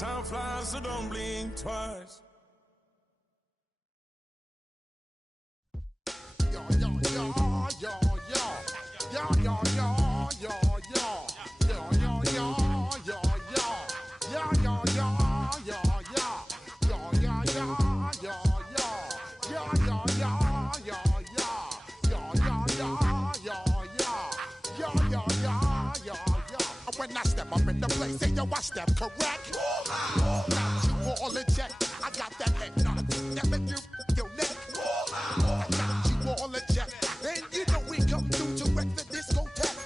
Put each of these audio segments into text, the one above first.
Time flies, so don't blink twice. Yo, yo, yo, yo, yo. Yo, yo, yo, yo, yo. Yo, yo, yo, yo, yo. Yo, yo, yo, yo, yo. Yo, yo, yo, yo, yo. Yo, yo, yo, yo, yo. Yo, yo, yo, yo, yo. Yo, yo, yo, yo, yo. When I step up in the place, say yo, I step correct. Got you all in check. I got that head nod that make you your neck. I got you all in check. And you know we come through to wreck the discotheque.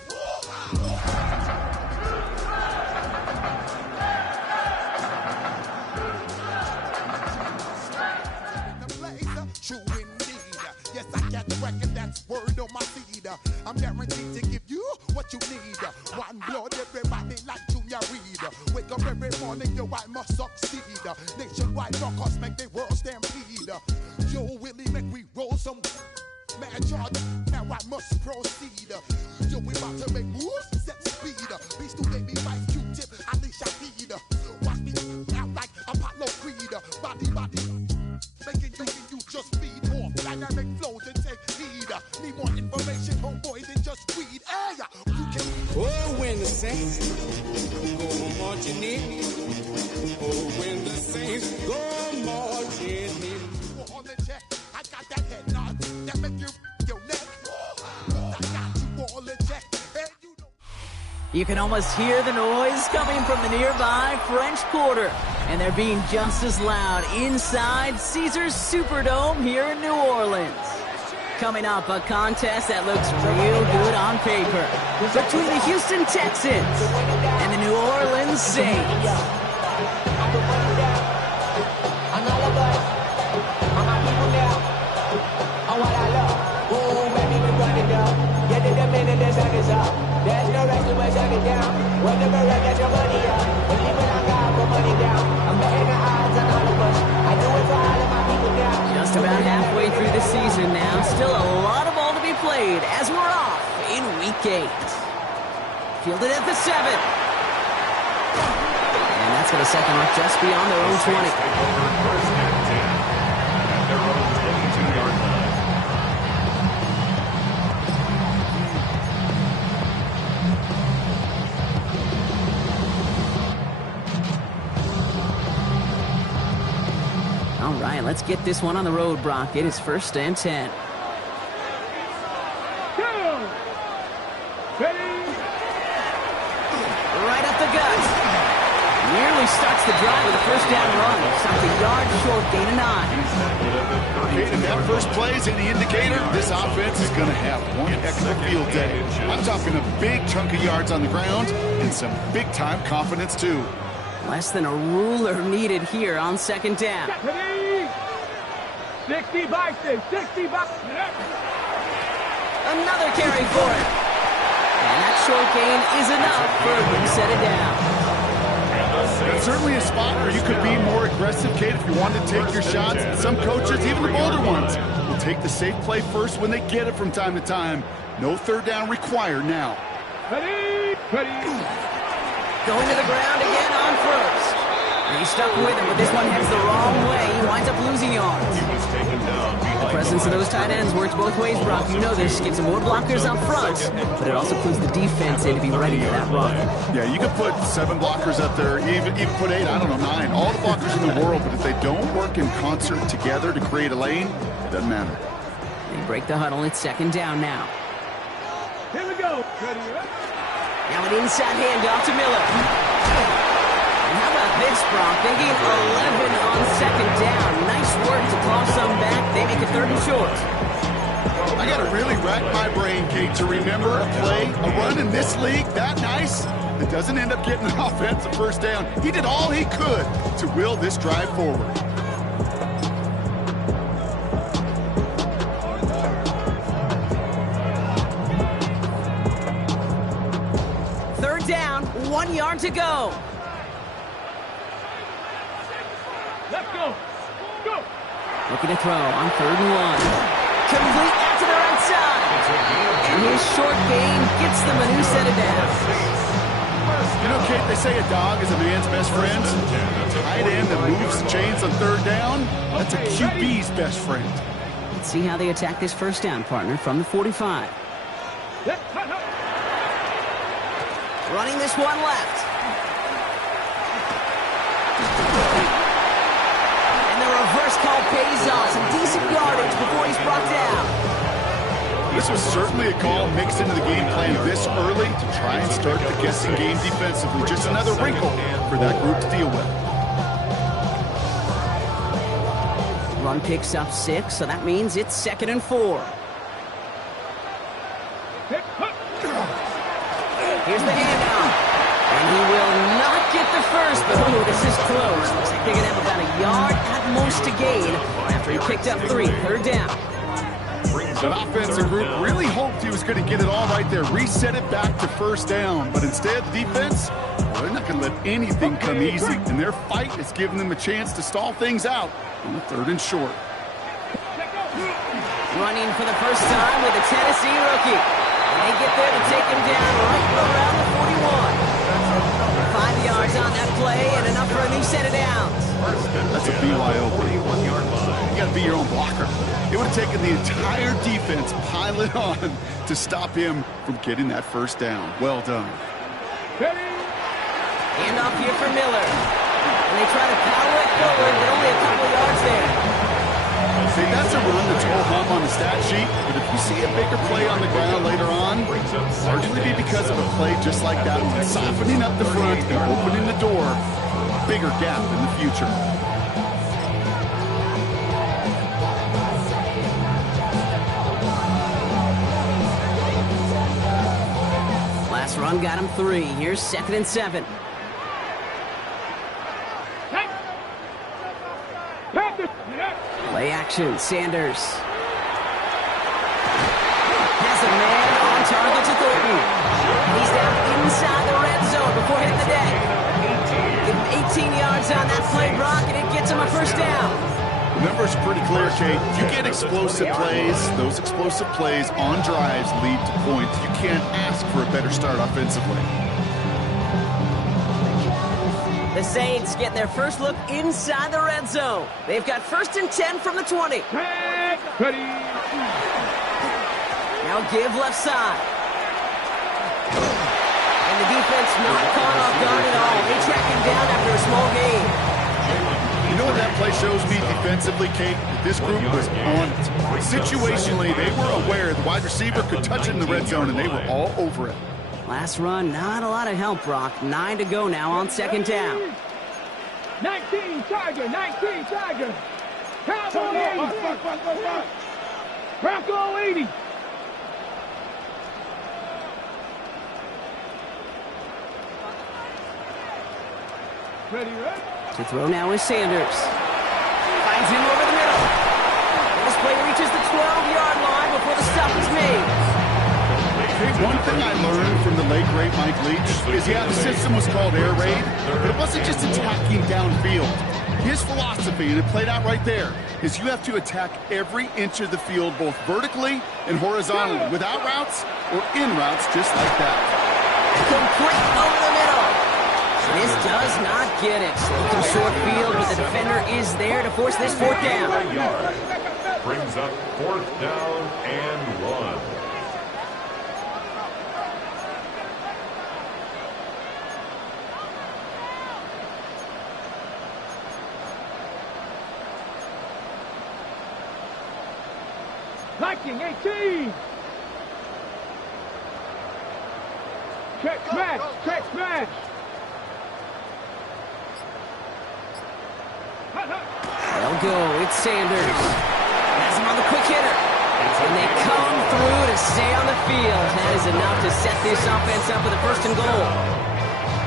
True indeed. Yes, I get the record, that's word on my feed. I'm guaranteed to give you what you need. One blood, everybody like Junior Reed. Wake up every morning, yo, I must succeed. Nationwide rockers make the world stampede. Yo, Willie, make we roll some mad charge. Now I must proceed. Yo, we about to make moves, set speed. Beast to baby, Vice Q-tip, Alicia Heed. Watch me out like Apollo Creed. Body, making you just feed off dynamic flows and take heed. Need more information, homeboy, than just read. Hey, you can. Oh, when the Saints go marching in. Oh, when the Saints go marching in. On the check, I got that head nod that make you your neck. I got you all in check, and you know. You can almost hear the noise coming from the nearby French Quarter, and they're being just as loud inside Caesars Superdome here in New Orleans. Coming up, a contest that looks real good on paper between the Houston Texans and the New Orleans Saints. There's no rest to shut it down. Whenever I get your money up, but even I got put money down. I'm betting the odds on all of us. I do it for all of my people now. Just about halfway through the season now. Still a lot of ball to be played as we're off in Week 8. Fielded at the 7. And that's going to set them up just beyond their own 20. First and 10 at their own 22-yard line. All right, let's get this one on the road, Brock. It is 1st and 10. Right up the gut. Nearly starts the drive with a first down run. Stops a yard short, gain of 9. If that first play is any indicator, this offense is going to have one heck of a field day. I'm talking a big chunk of yards on the ground and some big-time confidence, too. Less than a ruler needed here on 2nd down. 60 Bison, 60 Bison. Another carry for it. And that short gain is enough for a good set it down. It's certainly a spot where you could be more aggressive, Kate, if you wanted to take your shots. Some coaches, even the bolder ones, will take the safe play first when they get it from time to time. No third down required now. Ready. Going to the ground again on first. And he's stuck with him, but this one heads the wrong way. He winds up losing yards. He was taken down The presence of those tight ends works both ways, Brock. You know this. Gives them more blockers up front, but it also clues the defense in to be ready for that run. Yeah, you can put 7 blockers up there, even put 8, I don't know, 9. All the blockers in the world, but if they don't work in concert together to create a lane, it doesn't matter. They break the huddle. It's 2nd down now. Here we go. Now an inside handoff to Miller. And how about this, Brock? They gain 11 on 2nd down. Nice work to claw some back. They make it 3rd and short. I got to really rack my brain, Kate, to remember a play, a run in this league that nice that doesn't end up getting an offensive first down. He did all he could to will this drive forward. Down, 1 yard to go. Let's go. Go. Looking to throw on 3rd and 1. Complete out to the right side. And his short gain gets them a new set of downs. You know, Kate, they say a dog is a man's best friend. Tight end that moves the chains on third down, that's a QB's best friend. Let's see how they attack this first down, partner, from the 45. Running this one left. And the reverse call pays off. Some decent yardage before he's brought down. This was certainly a call mixed into the game plan this early to try and start the guessing game defensively. Just another wrinkle for that group to deal with. Run picks up 6, so that means it's 2nd and 4. Here's the handoff. And he will not get the first, but ooh, this is close. Looks like they're going to have about a yard at most to gain after he picked up 3. Third down. That offensive group really hoped he was going to get it all right there, reset it back to first down. But instead, the defense, well, they're not going to let anything come easy. And their fight is giving them a chance to stall things out on the 3rd and short. Running for the first time with a Tennessee rookie. And they get there to take him down right around the 41. 5 yards on that play and enough for a new set of downs. That's a BYO. You got to be your own blocker. It would have taken the entire defense piling on to stop him from getting that first down. Well done. Hand off here for Miller. And they try to power it forward, but only a couple yards there. See, that's a run that's ho-hum on the stat sheet, but if you see a bigger play on the ground later on, largely be because of a play just like that one, softening up the front and opening the door for a bigger gap in the future. Last run got him 3. Here's 2nd and 7. Play action, Sanders. Has a man on target to Thornton. He's down inside the red zone before hitting the deck. Give him 18 yards on that play, Brock, and it gets him a first down. The numbers are pretty clear, Kate. If you get explosive plays, those explosive plays on drives lead to points. You can't ask for a better start offensively. The Saints get their first look inside the red zone. They've got 1st and 10 from the 20. Now give left side. And the defense not caught off guard at all. They track him down after a small gain. You know what that play shows me defensively, Kate? This group was on it. Situationally, they were aware the wide receiver could touch it in the red zone, and they were all over it. Last run, not a lot of help, Brock. 9 to go now on 2nd down. 19 Tiger, 19 Tiger. Cowboy 80. Bronco 80. Ready? To throw now is Sanders. Finds him over the middle. This play reaches the 12-yard line before the stop is made. Hey, one thing I learned from the late great Mike Leach is, yeah, the system was called air raid, but it wasn't just attacking downfield. His philosophy, and it played out right there, is you have to attack every inch of the field, both vertically and horizontally, without routes or in routes, just like that. Complete over the middle. This does not get it. Looking short field, but the defender is there to force this 4th down. Brings up 4th down and 1. Viking 18. Check smash, check smash. They'll go. It's Sanders. Has him on the quick hitter. And they come through to stay on the field. That is enough to set this offense up with a 1st and goal.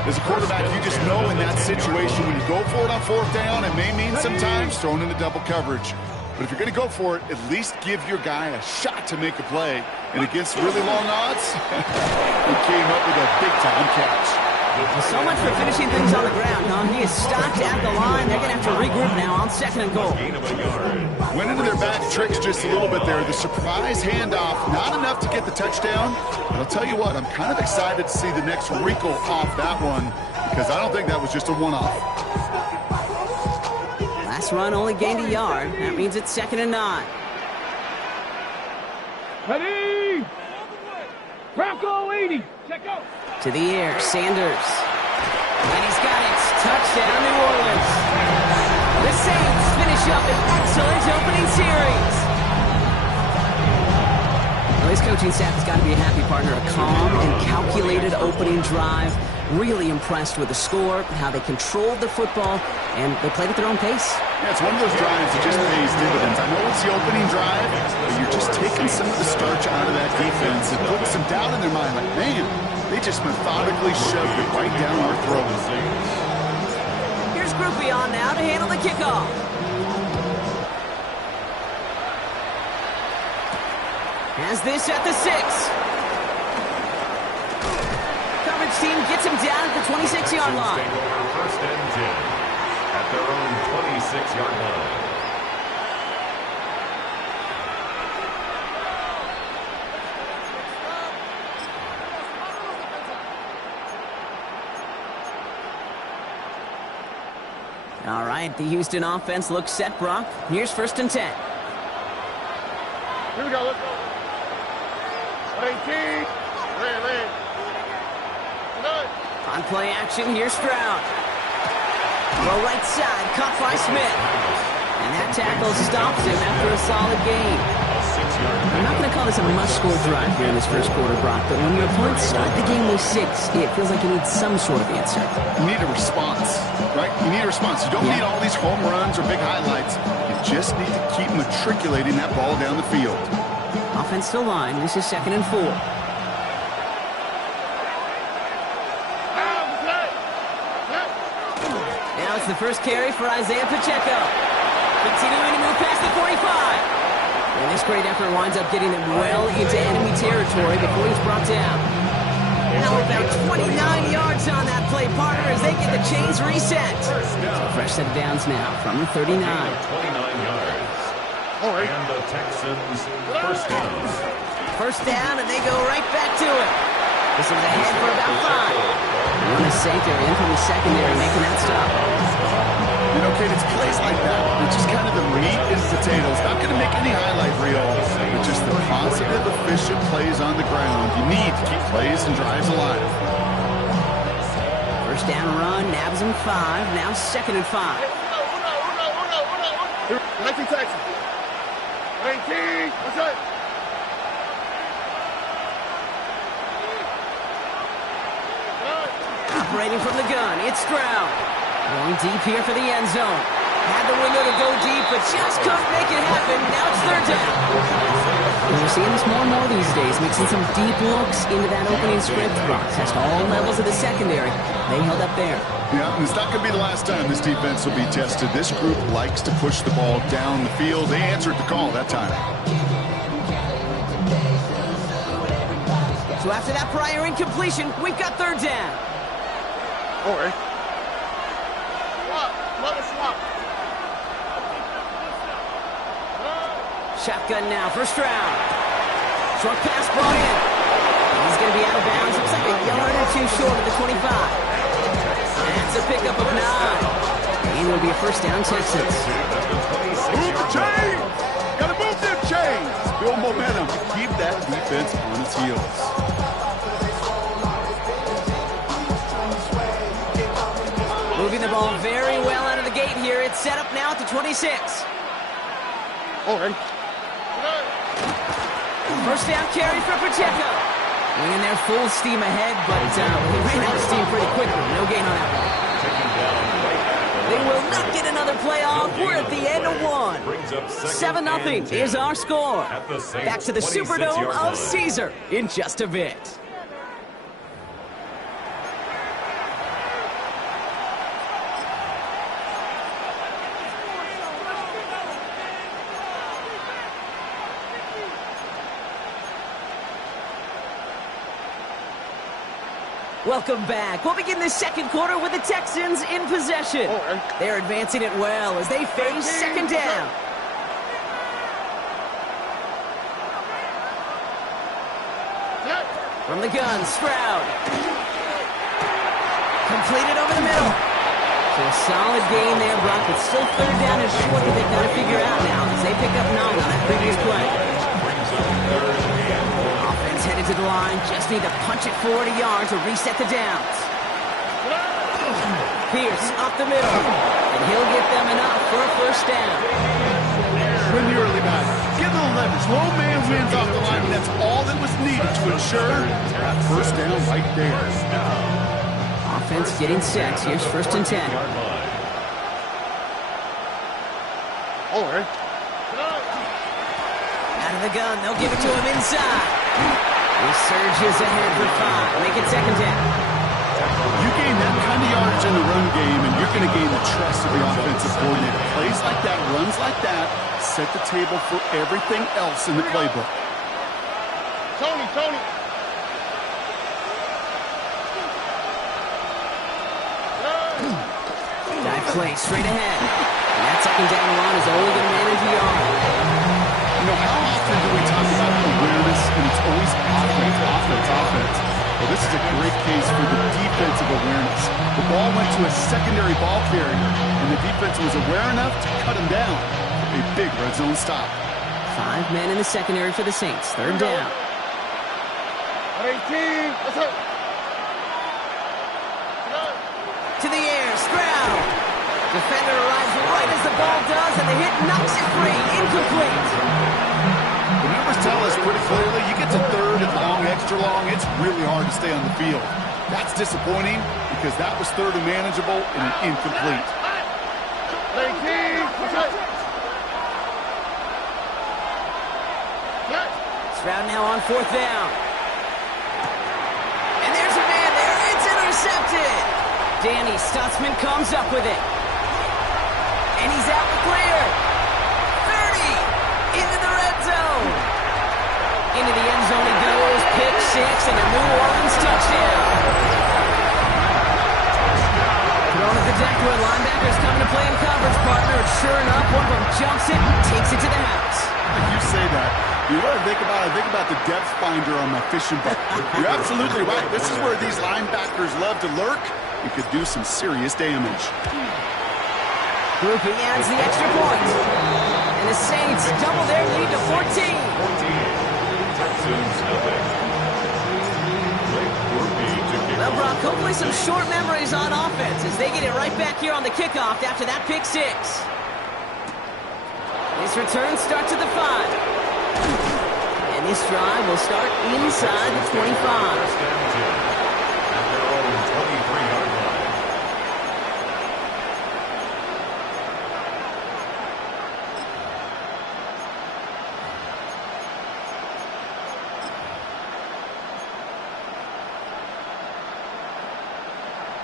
As a quarterback, you just know in that situation when you go for it on 4th down, it may mean sometimes throwing into double coverage. But if you're going to go for it, at least give your guy a shot to make a play. And against really long odds, he came up with a big-time catch. Well, so much for finishing things on the ground, huh? He is stopped at the line. They're going to have to regroup now on 2nd and goal. Gain of a yard. Went into their back tricks just a little bit there. The surprise handoff, not enough to get the touchdown. But I'll tell you what, I'm kind of excited to see the next wrinkle off that one because I don't think that was just a one-off. Last run only gained a yard. That means it's 2nd and 9. Ready? Bronco 80. Check out. To the air, Sanders. And he's got it. Touchdown, New Orleans. The Saints finish up an excellent opening series. Well, his coaching staff has got to be a happy partner. A calm and calculated opening drive. Really impressed with the score, how they controlled the football, and they played at their own pace. Yeah, it's one of those drives that just pays dividends. I know it's the opening drive, but you're just taking some of the starch out of that defense and putting some doubt in their mind. Like, man, they just methodically shoved it right down our throats. Here's Groupie on now to handle the kickoff. Has this at the 6. Coverage team gets him down at the 26-yard line. First and 10 at their own 26-yard line. All right, the Houston offense looks set, Brock. Here's 1st and 10. Here we go. Let's go. 18. Red. On play action, here's Stroud. Well, right side, caught by Smith. And that tackle stops him after a solid gain. I'm not going to call this a must-score drive here in this first quarter, Brock, but when your opponents start the game with 6, it feels like you need some sort of answer. You need a response, right? You need a response. You don't need all these home runs or big highlights. You just need to keep matriculating that ball down the field. Offensive line, this is 2nd and 4. Now it's the first carry for Isaiah Pacheco. Continuing to move past the 45. And this great effort winds up getting them well into enemy territory before he's brought down. Now about 29 yards on that play, partner, as they get the chains reset. So fresh set of downs now from the 39. 29 yards. And the Texans first down. First down, and they go right back to it. This is ahead for about 5. One Sanker in from the secondary, making that stop. You know, Kate, it's plays like that. It's just kind of the meat and potatoes. Not going to make any highlight reel, but just the positive, efficient plays on the ground. You need to keep plays and drives alive. First down run, nabs him 5. Now 2nd and 5. 19 Texans. 19. What's up? Operating from the gun, it's Stroud. Going deep here for the end zone. Had the window to go deep, but just couldn't make it happen. Now it's 3rd down. And we're seeing this more and more these days, mixing some deep looks into that opening script. Test all levels of the secondary. They held up there. Yeah, and it's not going to be the last time this defense will be tested. This group likes to push the ball down the field. They answered the call that time. So after that prior incompletion, we've got 3rd down. All right. Shotgun now for Stroud. Short pass brought in. He's going to be out of bounds. Looks like a yard or 2 short of the 25. That's a pickup of 9. And it'll be a first down, Texans. Move the chains! Gotta move them chains! Build momentum. Keep that defense on its heels. Moving the ball very well out of the gate here. It's set up now at the 26. All right. First down carry for Pacheco. Winging their full steam ahead, but he ran out of steam pretty quickly. No gain on that one. They will not get another play off. We're at the end of 1. 7-0 is our score. Back to the Superdome of Caesar in just a bit. Welcome back. We'll begin the second quarter with the Texans in possession. They're advancing it well as they face second down. From the gun, Stroud. Completed over the middle. So a solid gain there, Brock. It's still third down and short that they've got to figure out now as they pick up 9 on that previous play. Offense headed to the line. Just need to punch it 40 yards to reset the downs. Pierce up the middle. And he'll get them enough for a first down. Win the early battle. Give them leverage. Low man wins off the line, and that's all that was needed to ensure that first down right there. Offense getting set. Here's first and 10. Out of the gun. They'll give it to him inside. He surges ahead for 5. Make it second down. You gain that kind of yardage in the run game, and you're going to gain the trust of the offensive coordinator. Plays like that, runs like that, set the table for everything else in the playbook. Tony. Dive play straight ahead. And that second down run is only going to manage a yard. You know, how often do we talk about awareness, and it's always offense? Well, this is a great case for the defensive awareness. The ball went to a secondary ball carrier, and the defense was aware enough to cut him down. A big red zone stop. 5 men in the secondary for the Saints. Third down. 18. What's up? To the air, Stroud. Defender arrives right as the ball does, and the hit knocks it free. Incomplete. The numbers tell us pretty clearly, you get to third and long, extra long, it's really hard to stay on the field. That's disappointing because that was third and manageable and an incomplete. 18. What's up? Stroud now on fourth down. And there's a man there. It's intercepted. Danny Stutzman comes up with it. And he's out the clear. 30 into the red zone. Into the end zone he goes. Pick 6 and a New Orleans touchdown. Thrown at the deck where linebackers coming to play in coverage, partner. Sure enough, one of them jumps it and takes it to the house. You say that. You know what I think about the depth finder on my fishing boat. You're absolutely right. This is where these linebackers love to lurk. You could do some serious damage. Groupie adds the extra point. And the Saints double their lead to 14. Well, Brock, hopefully some short memories on offense as they get it right back here on the kickoff after that pick 6. This return starts at the 5. And this drive will start inside the 25.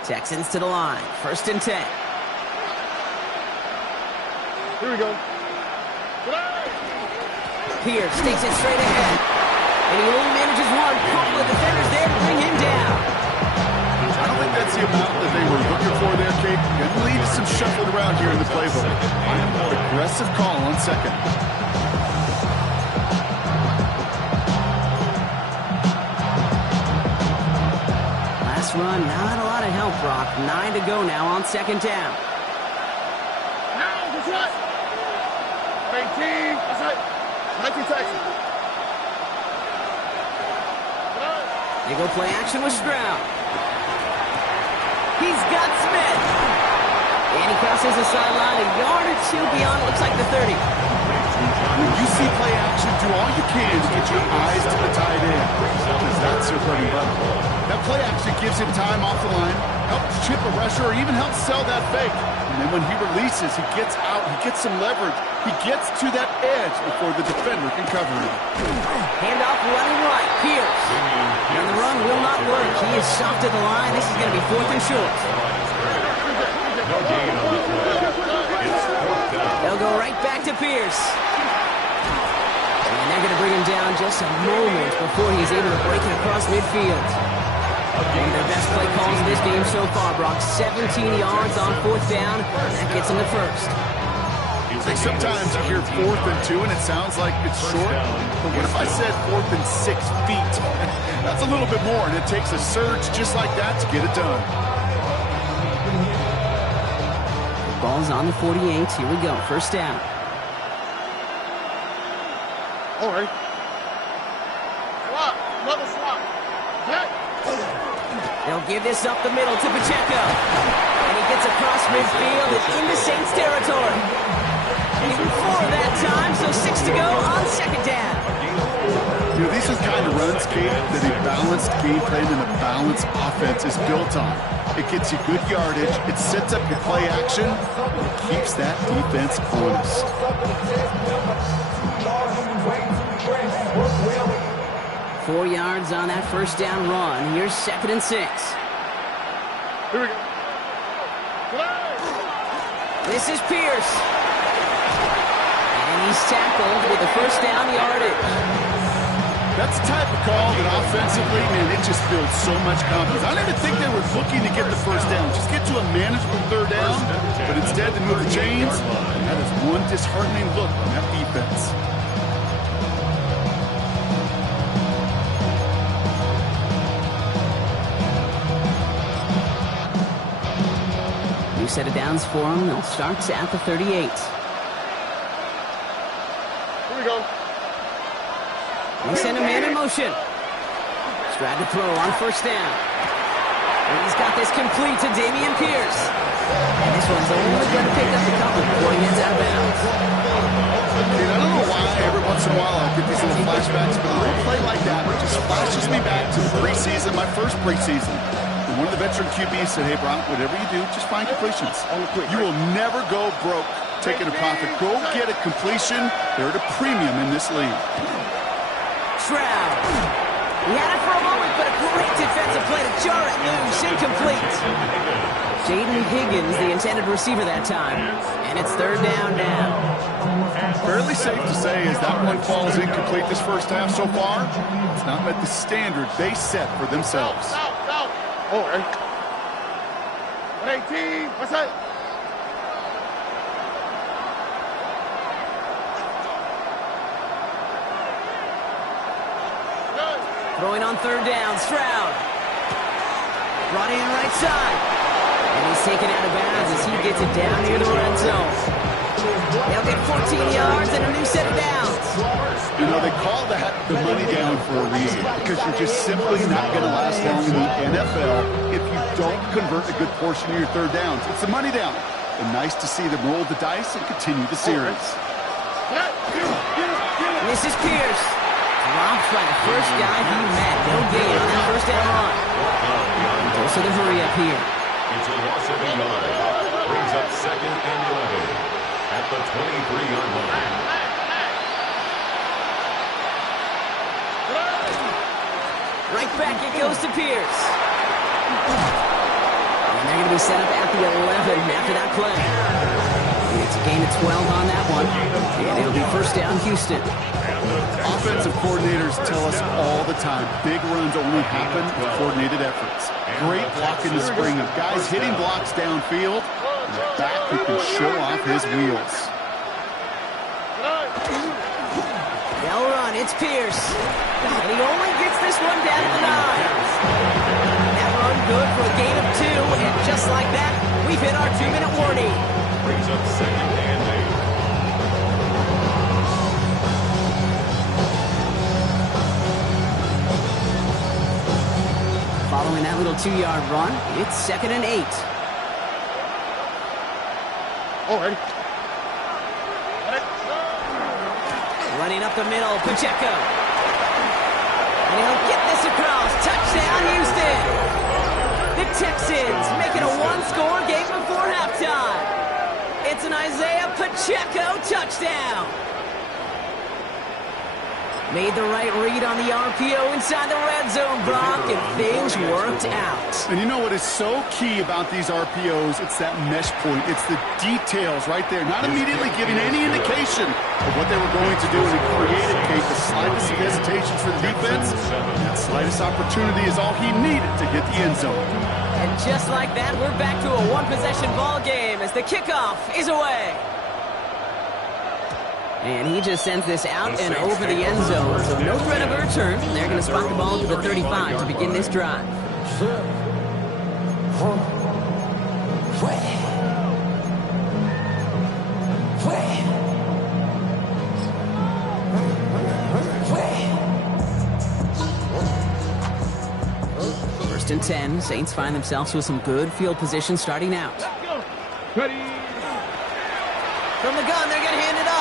Texans to the line. First and 10. Here we go. Pierce takes it straight ahead. And he only manages one. Couple of defenders there to bring him down. I don't think that's the amount that they were looking for there, Kate. Going to lead to some shuffling around here in the playbook. Aggressive call on second. Last run, not a lot of help, Brock. 9 to go now on second down. Now, what's up? 18. What's up? 19 Texans. They go play action with Stroud. He's got Smith. And he crosses the sideline a yard or two beyond, looks like the 30. When you see play action, do all you can to get your eyes to the tight end, because that's your bread and butter. That play action gives him time off the line, helps chip a rusher, or even helps sell that fake. And then when he releases, he gets out, he gets some leverage. He gets to that edge before the defender can cover him. Handoff running right, Pierce. And the run will not work. He is soft at the line. This is going to be fourth and short. They'll go right back to Pierce. And they're going to bring him down just a moment before he's able to break it across midfield. One of their best play calls of this game so far, Brock. 17 yards on 4th down. That gets them the first. Sometimes you hear 4th and 2 and it sounds like it's short. But what if I said 4th and 6 feet? That's a little bit more, and it takes a surge just like that to get it done. Ball's on the 48. Here we go. First down. All right. Slot. Another slot. Okay. They'll give this up the middle to Pacheco. And he gets across midfield and into Saints territory. Even 4 that time, so 6 to go on 2nd down. You know, these are kind of runs, Kate, that a balanced game plan and a balanced offense is built on. It gets you good yardage, it sets up your play action, and it keeps that defense honest. 4 yards on that first down run. Here's 2nd and 6. Here we go. This is Pierce. And he's tackled with the first down yardage. That's the type of call that offensively, man, it just builds so much confidence. I don't even think they were looking to get the first down. Just get to a manageable 3rd down, but instead they move the chains. And that is one disheartening look on that defense. New set of downs for them. They'll start at the 38. Here we go. They send a man in motion. Stride to throw on first down. And he's got this complete to Dameon Pierce. And this one's only going to pick up a couple before he gets out of bounds. Dude, I don't know why every once in a while I get these little flashbacks, but a little play like that just flashes me back to the preseason, my first preseason. And one of the veteran QBs said, hey, Brock, whatever you do, just find completions. You will never go broke taking a profit. Go get a completion. They're at a premium in this league. Stroud. He had it for a moment, but a great defensive play to jar it loose. Incomplete. Jaden Higgins, the intended receiver that time. And it's 3rd down now. Fairly safe to say as that one falls incomplete this first half so far, it's not met the standard they set for themselves. All right. 118. What's that? Throwing on 3rd down, Stroud. Brought in right side. And he's taken out of bounds as he gets it down near the red zone. They'll get 14 yards and a new set of downs. You know, they call that the money down for a reason, because you're just simply not going to last long in the NFL if you don't convert a good portion of your 3rd downs. It's the money down. And nice to see them roll the dice and continue the series. This is Pierce. Dropped by the first guy he met. No gain on that first down run. Goes to the hurry up here. It's a loss of 8 yards. Brings up 2nd and 11 at the 23-yard line. Right back it goes to Pierce. And they're going to be set up at the 11 after that play. It's a gain of 12 on that one. And it'll be first down Houston. Offensive coordinators tell us all the time, big runs only happen with coordinated efforts. Great blocking the spring of guys hitting blocks downfield, and a back who can show off his wheels. They'll run, it's Pierce. And he only gets this one down to the 9. That run good for a gain of 2, and just like that, we've hit our 2-minute warning. Brings up 2nd and 8. Following that little 2-yard run, it's 2nd and 8. All right. Running up the middle, Pacheco. And he'll get this across. Touchdown, Houston. The Texans making a one-score game before halftime. It's an Isaiah Pacheco touchdown. Made the right read on the RPO inside the red zone, Brock, and things worked out. And you know what is so key about these RPOs? It's that mesh point. It's the details right there. Not immediately giving any indication of what they were going to do, and it created, Kate, the slightest of hesitations for the defense. That slightest opportunity is all he needed to hit the end zone. And just like that, we're back to a one-possession ball game as the kickoff is away. And he just sends this out and over the end zone. So no threat of a return. They're going to spot the ball to the 35 to begin this drive. First and 10. Saints find themselves with some good field position starting out. Ready. From the gun, they're going to hand it off.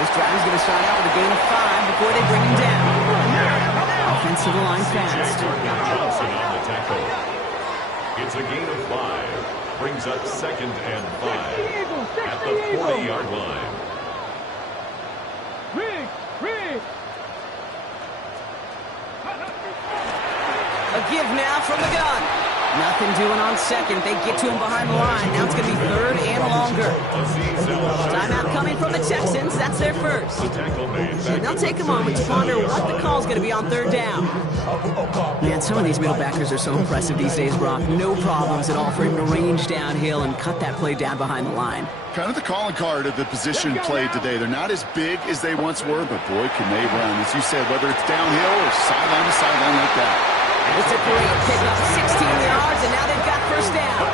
This drive is going to start out with a gain of 5 before they bring him down. Offensive line fast. Johnson on the tackle. It's a gain of 5. Brings up 2nd and 5 at the 40-yard line. Rig. A give now from the gun. Nothing doing on second. They get to him behind the line. Now it's going to be 3rd and longer. Timeout coming from the Texans. That's their first. And they'll take a moment to ponder what the call is going to be on 3rd down. Man, some of these middle backers are so impressive these days, Brock. No problems at all for him to range downhill and cut that play down behind the line. Kind of the calling card of the position played today. They're not as big as they once were, but boy, can they run. As you said, whether it's downhill or sideline to sideline like that. It's a great pickup, 16 yards, and now they've got first down.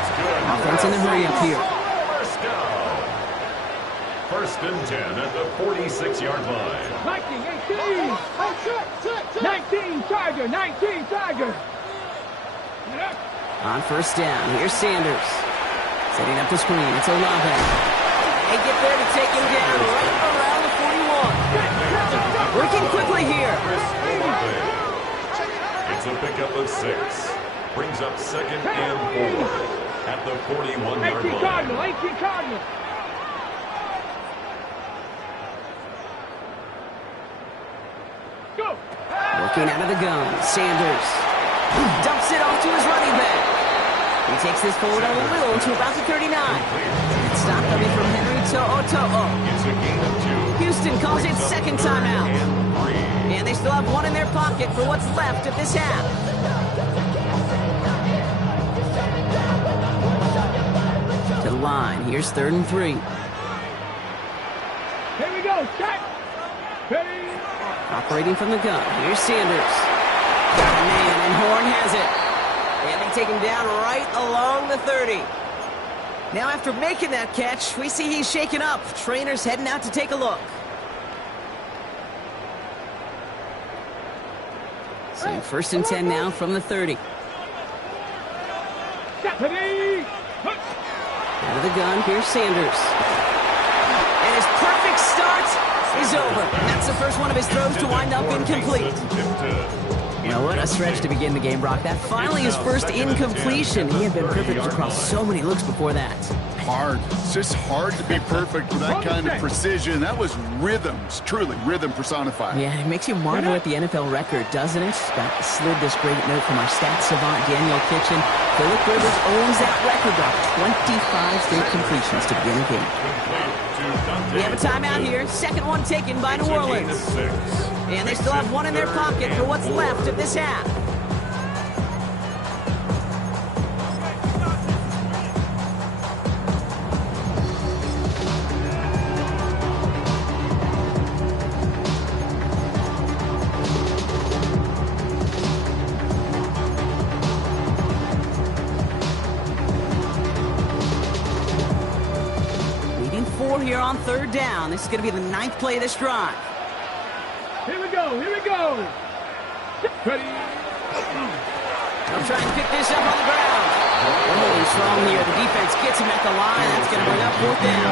Offense in the hurry up here. First and 10 at the 46-yard line. 19 Tiger. On first down, here's Sanders. Setting up the screen, it's Olave. They get there to take him down right around the 41. Working quickly here. It's a pickup of 6. Brings up 2nd and 4 at the 41-yard line. 18 Cardinal. Go. Working out of the gun, Sanders dumps it off to his running back. He takes this forward a little to about the 39. It's stop coming from Henry To'o. It's a gain of 2. Houston calls it second timeout. And they still have one in their pocket for what's left of this half. To the line. Here's 3rd and 3. Here we go. Start. Ready. Operating from the gun. Here's Sanders. Got a man, and Horn has it. And they take him down right along the 30. Now after making that catch, we see he's shaken up. Trainer's heading out to take a look. So 1st and 10 now from the 30. Out of the gun, here's Sanders. And his perfect start is over. And that's the first one of his throws to wind up incomplete. You know, what a stretch to begin the game, Brock. That finally his first incompletion. He had been perfect across so many looks before that. Hard. It's just hard to be perfect with that kind of precision. That was rhythms, truly rhythm personified. Yeah, it makes you marvel at the NFL record, doesn't it? Got slid this great note from our stats savant, Daniel Kitchen. Phillip Rivers owns that record, Brock. 25 straight completions to begin the game. We have a timeout here. Second one taken by New Orleans. And they still have one in their pocket for what's left of this half. Here on 3rd down. This is going to be the 9th play of this drive. Here we go. Ready. They'll try and pick this up on the ground. They're holding strong here. The defense gets him at the line. That's going to bring up 4th down.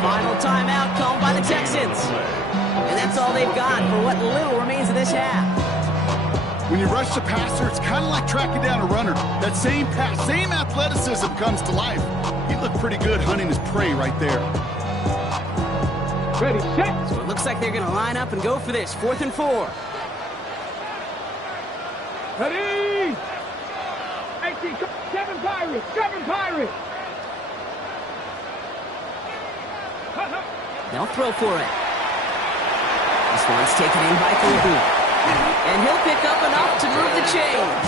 Final timeout called by the Texans. And that's all they've got for what little remains of this half. When you rush the passer, it's kind of like tracking down a runner. That same pass, same athleticism comes to life. He looked pretty good hunting his prey right there. Ready, set. So it looks like they're going to line up and go for this. 4th and 4. Ready. 18, 7 Pirates, 7 Pirates. They'll throw for it. This one's taken in by Fubu. And he'll pick up enough to move the chains.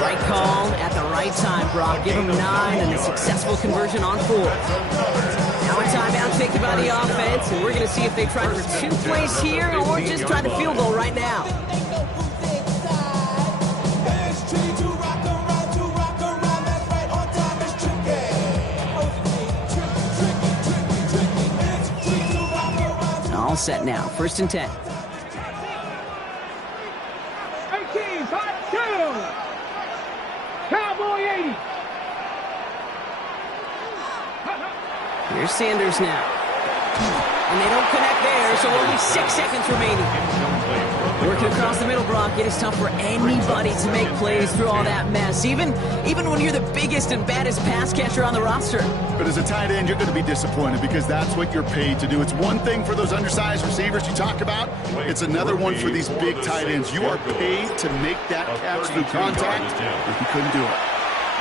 Right call at the right time, Brock. Give him 9 and a successful conversion on 4. Now a timeout taken by the offense, and we're going to see if they try for 2 plays here or just try the field goal right now. All set now. 1st and 10. 18, 5-2. Cowboy 80. Here's Sanders now. And they don't connect there, so only 6 seconds remaining. Working across the middle, Brock. It is tough for anybody to make plays through all that mess, even when you're the biggest and baddest pass catcher on the roster. But as a tight end, you're going to be disappointed because that's what you're paid to do. It's one thing for those undersized receivers you talk about. It's another one for these big tight ends. You are paid to make that catch through contact, and he couldn't do it.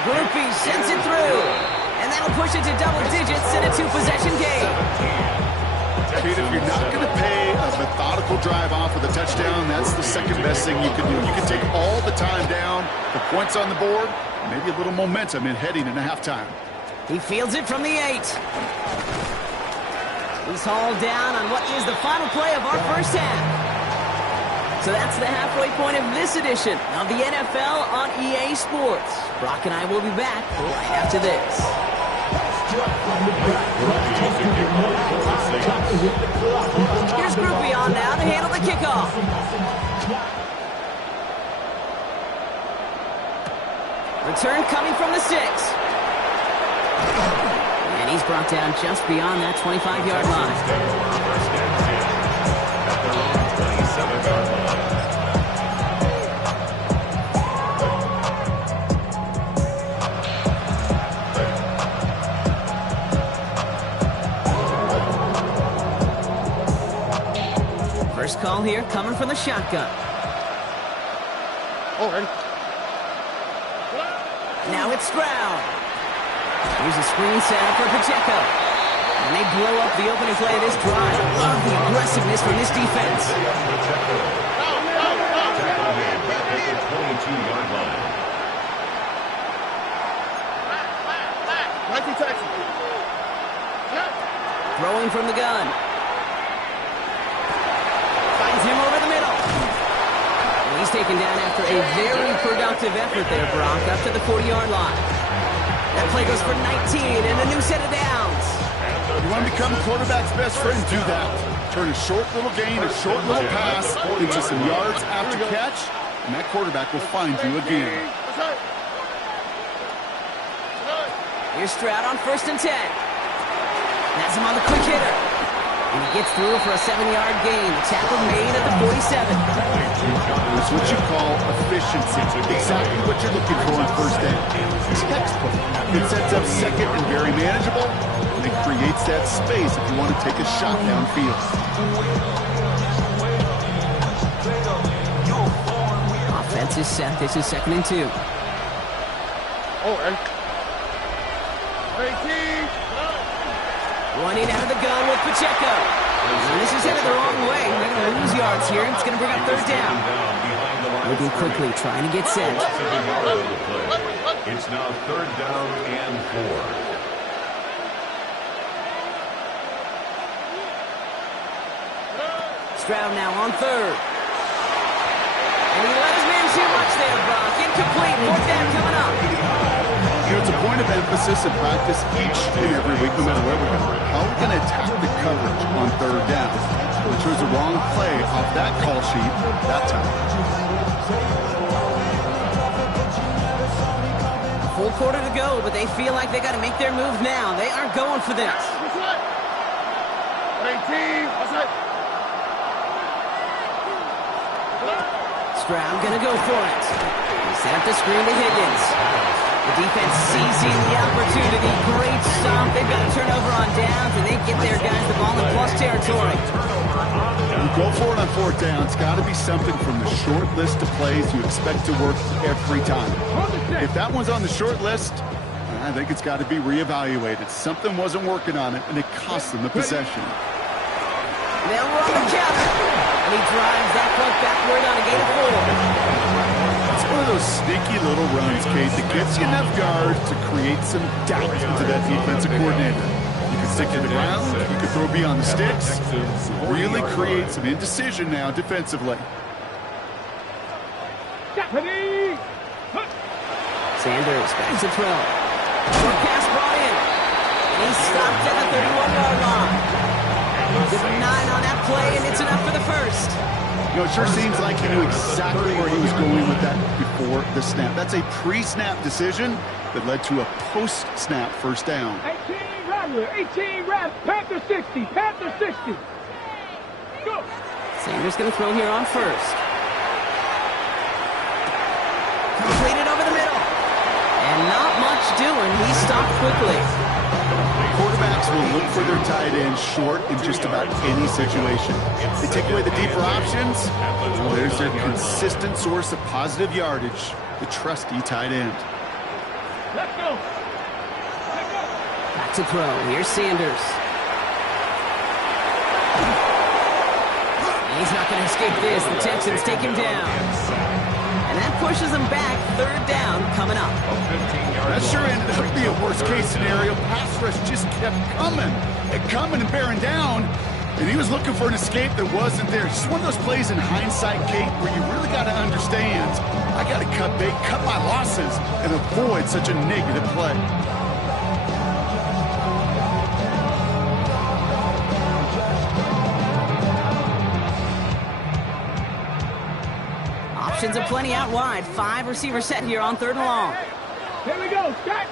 Groupie sends it through, and that'll push it to double digits in a 2-possession game. Pete, if you're not going to pay a methodical drive off with a touchdown, that's the second best thing you can do. You can take all the time down, the points on the board, maybe a little momentum in heading into halftime. He fields it from the 8. He's hauled down on what is the final play of our first half. So that's the halfway point of this edition of the NFL on EA Sports. Brock and I will be back right after this. Here's Groupie on now to handle the kickoff. Return coming from the 6. And he's brought down just beyond that 25-yard line. At their own 27-yard line. First call here coming from the shotgun. Already. Now it's Stroud. Here's a screen set up for Pacheco. And they blow up the opening play of this drive. Love the aggressiveness from this defense. Back at the 22-yard line. 19 Texas. Throwing from the gun. Finds him over the middle. And he's taken down after a very productive effort there, Brock, up to the 40-yard line. That play goes for 19 and a new set of downs. You want to become a quarterback's best friend? Do that. Turn a short little gain, a short little pass into some yards after catch, and that quarterback will find you again. Here's Stroud on 1st and 10. Has him on the quick hitter. And he gets through for a 7-yard gain. The tackle made at the 47. That's what you call efficiency. Exactly what you're looking for on first down. Textbook. It sets up second and very manageable, and it creates that space if you want to take a shot downfield. Offense is set. This is 2nd and 2. Already. 18. Running out of the gun with Pacheco. And this is headed the wrong way. They're going to lose yards here, and it's going to bring up 3rd down. Moving quickly, trying to get set. It's now 3rd down and 4. Stroud now on 3rd. And he let his man too much there, Brock. Incomplete. 4th down coming up. You know, it's a point of emphasis in practice each and every week, no matter where we're going. How are we going to attack the coverage on 3rd down? We chose the wrong play off that call sheet that time. A full quarter to go, but they feel like they got to make their move now. They are going for this. 18. Stroud gonna go for it. He set up the screen to Higgins. The defense seizing the opportunity. Great stop. They've got a turnover on downs, and they get their guys the ball ball in plus territory. You go for it on fourth down. It's got to be something from the short list of plays you expect to work every time. If that one's on the short list, I think it's got to be reevaluated. Something wasn't working on it, and it cost them the possession. They'll run the counter. And he drives that punt backward on a gain of 4. It's one of those sneaky little runs, Kate, that gets you enough yards to create some doubt into that defensive coordinator. You can stick to the ground, you can throw beyond the sticks, really create some indecision now defensively. Sanders back to throw. Short pass brought in. And he's stopped at the 31-yard line. Good 9 on that play, and it's enough for the first. You know, it sure seems like he knew exactly where he was going with that before the snap. That's a pre-snap decision that led to a post-snap first down. 18 Rattler, 18 Rattler, Panther 60, Panther 60. Go. Sanders going to throw here on first. Completed over the middle. And not much doing. He stopped quickly. Quarterbacks will look for their tight end short in just about any situation. They take away the deeper options. Well, there's their consistent source of positive yardage, the trusty tight end. Let's go. Back to throw. Here's Sanders. He's not going to escape this. The Texans take him down. And that pushes him back. Third down coming up. That sure ended up being a worst-case scenario. Pass rush just kept coming and bearing down. And he was looking for an escape that wasn't there. Just one of those plays in hindsight, Kate, where you really got to understand, I got to cut bait, cut my losses, and avoid such a negative play. Options aplenty out wide. 5 receivers set here on 3rd and long. Here we go. Set.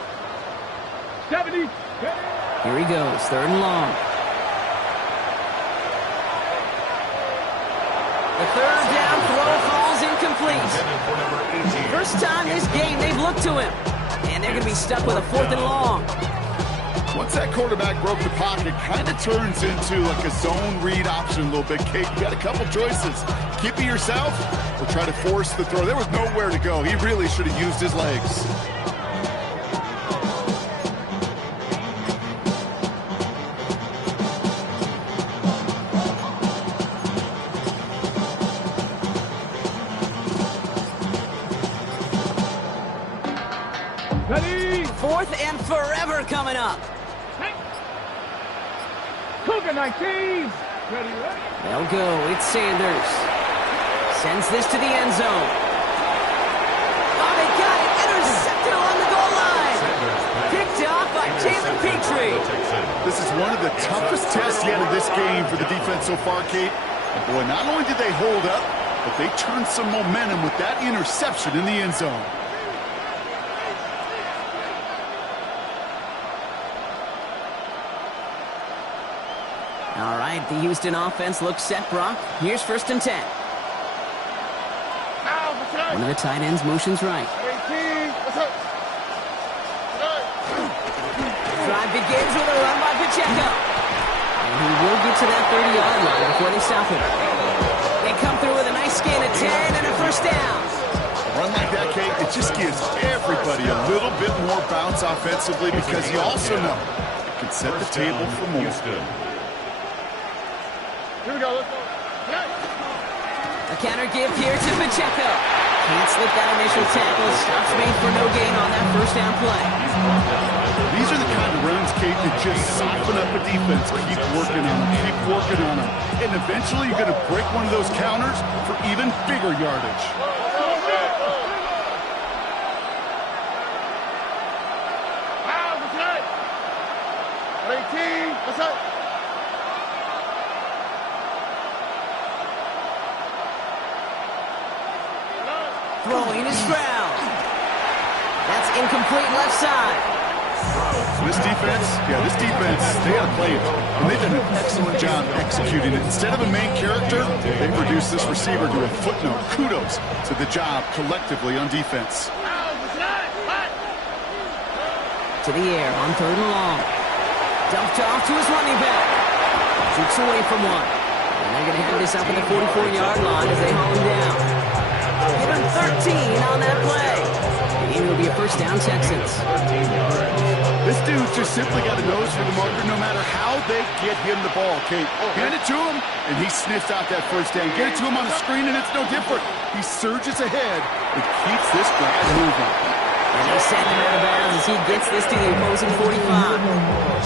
70. Here he goes. 3rd and long. The 3rd down throw falls incomplete. First time this game they've looked to him. And they're going to be stuck with a 4th and long. Once that quarterback broke the pocket, kind of turns into like a zone read option a little bit. Kate, you got a couple choices. Keep it yourself or try to force the throw. There was nowhere to go. He really should have used his legs. Ready. 4th and forever coming up. Cougar 19. Ready. They'll go. It's Sanders. Sends this to the end zone. Oh, they got it. Intercepted along the goal line. Picked off by Taylor Petrie. This is one of the toughest tests yet of this game for the defense so far, Kate. And boy, not only did they hold up, but they turned some momentum with that interception in the end zone. All right, the Houston offense looks set, Brock. Here's 1st and 10. One of the tight ends motions right. Drive begins with a run by Pacheco. And he will get to that 30-yard line before they stop him. They come through with a nice gain of 10 and a 1st down. A run like that, Kate, it just gives everybody a little bit more bounce offensively because you also know it can set the table for more. Here we go, let's go. A counter give here to Pacheco. Can't slip that initial tackle. Stops made for no gain on that 1st down play. These are the kind of runs, Kate, that just soften up a defense. Keep working on them, keep working on them. And eventually you're going to break one of those counters for even bigger yardage. Throwing is Stroud. That's incomplete left side. This defense, they got to play it. And they've done an excellent job executing it. Instead of a main character, they produced this receiver to a footnote. Kudos to the job collectively on defense. To the air on 3rd and long. Dumped off to his running back. walks away from one. And they're going to have this up at the 44-yard line as they haul him down. Give him 13 on that play. And it will be a first down, Texans. This dude just simply got a nose for the marker no matter how they get him the ball, Kate. Hand it to him, and he sniffs out that first down. Get it to him on a screen, and it's no different. He surges ahead and keeps this drive moving. And they send him out of bounds as he gets this to the opposing 45.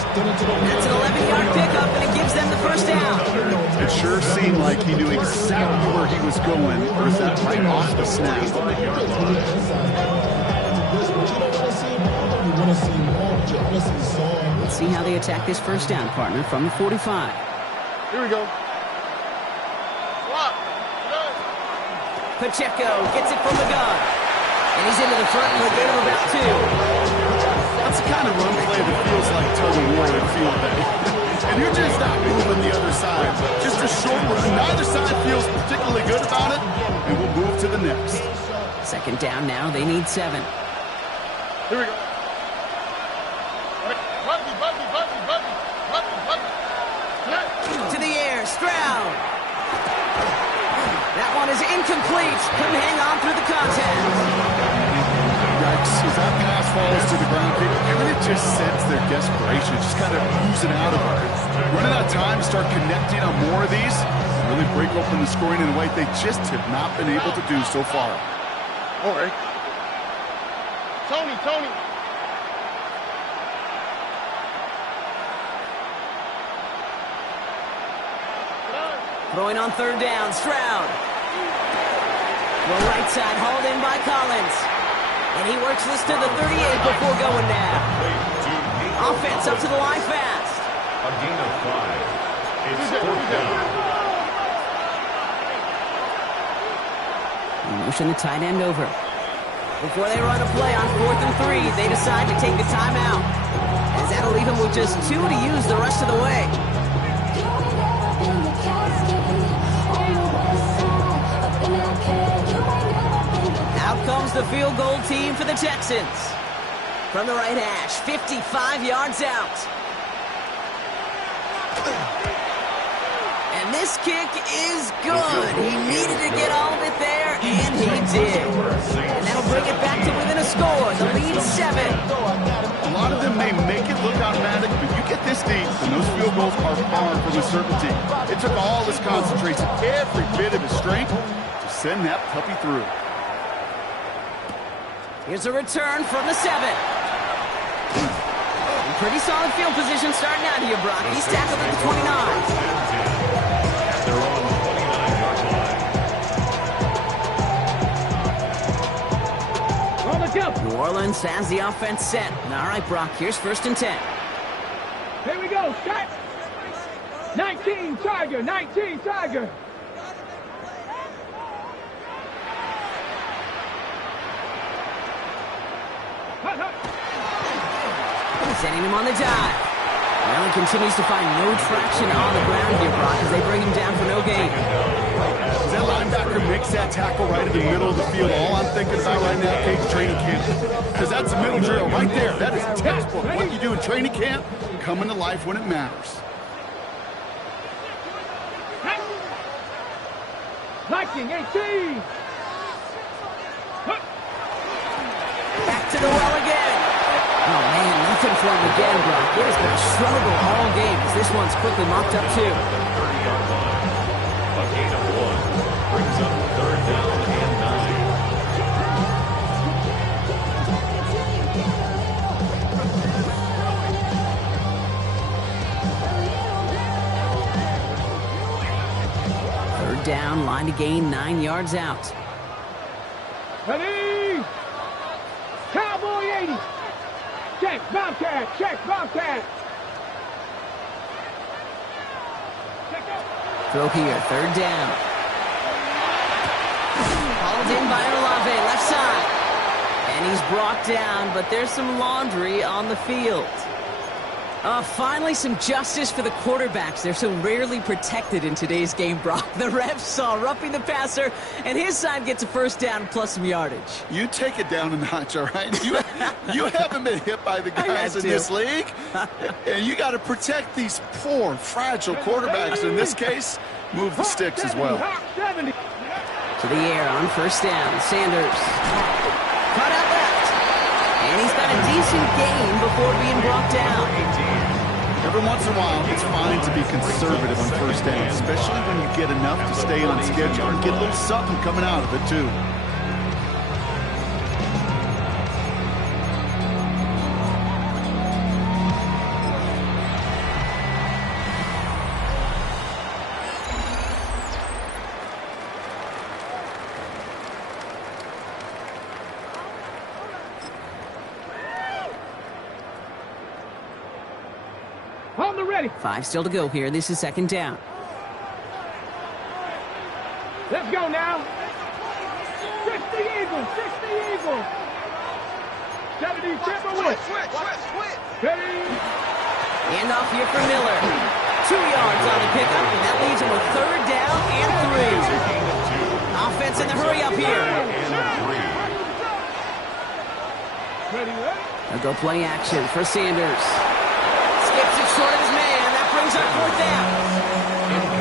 That's an 11-yard pickup, and it gives them the first down. It sure seemed like he knew exactly where he was going with that right off the snap. Let's see how they attack this first down, partner, from the 45. Here we go. Pacheco gets it from the gun. And he's into the front for a gain of about 2. That's the kind of run play that feels like tug of war in field day. And you're just not moving the other side. Just a short run. Neither side feels particularly good about it, and we'll move to the next. Second down now. They need 7. Here we go. To the air, Stroud. That one is incomplete. Couldn't hang on through the contact. Yikes, as that pass falls to the ground, they kind of just sense their desperation, just kind of oozing out of them. Running out of time to start connecting on more of these, and really break open the scoring in a way they just have not been able to do so far. All right. Tony. Throwing on third down, Stroud. The right side hauled in by Collins. And he works this to the 38 before going down. Offense up to the line fast. A gain of 5. It's fourth down. They motion the tight end over. Before they run a play on 4th and 3, they decide to take the timeout. As that'll leave him with just 2 to use the rest of the way. Out comes the field goal team for the Texans. From the right hash, 55 yards out. And this kick is good. He needed to get all of it there, and he did. And that'll bring it back to within a score. The lead 7. A lot of them may make it look automatic, but you get this deep, and those field goals are far from a certainty. It took all his concentration, every bit of his strength, to send that puppy through. Here's a return from the 7. Pretty solid field position starting out here, Brock. He's tackled at the 29. At their own 29-yard line. On the jump. New Orleans has the offense set. All right, Brock, here's 1st and 10. Here we go. Start. 19 Tiger. 19 Tiger. Sending him on the dive. Well, he continues to find no traction on the ground here, Brock, as they bring him down for no gain. That linebacker makes that tackle right in the middle of the field. All I'm thinking about right now, Kate, training camp. Because that's a middle drill right there. That is textbook. What you do in training camp, coming to life when it matters. Lightning 18. Back to the well again. Oh, man, nothing for him again, Brock. It has been a struggle all game as this one's quickly mopped up, too. 30-yard line. A gain of 1 brings up 3rd down and 3rd down, line to gain 9 yards out. Ready? Cowboy 80. Check, Bobcat. Check, Bobcat. Throw here, 3rd down. Hauled in by Olave, left side. And he's brought down, but there's some laundry on the field. Finally some justice for the quarterbacks. They're so rarely protected in today's game, Brock. The refs saw roughing the passer, and his side gets a first down plus some yardage. You take it down a notch, all right? You haven't been hit by the guys in this league. And you got to protect these poor, fragile quarterbacks. In this case, move the sticks as well. To the air on first down. Sanders. Cut out left. And he's got a decent gain before being brought down. Every once in a while, it's fine to be conservative on first down, especially when you get enough to stay on schedule and get a little something coming out of it, too. On the ready. 5 still to go here. This is second down. Let's go now. 60 Eagles. 60 Eagles. 70 Timberwolves. Ready. Hand off here for Miller. 2 yards on the pickup, and that leaves him with third down and 3. Offense in the hurry up here. Ready, ready. They'll go play action for Sanders. Skips it short of his man. That brings up fourth down.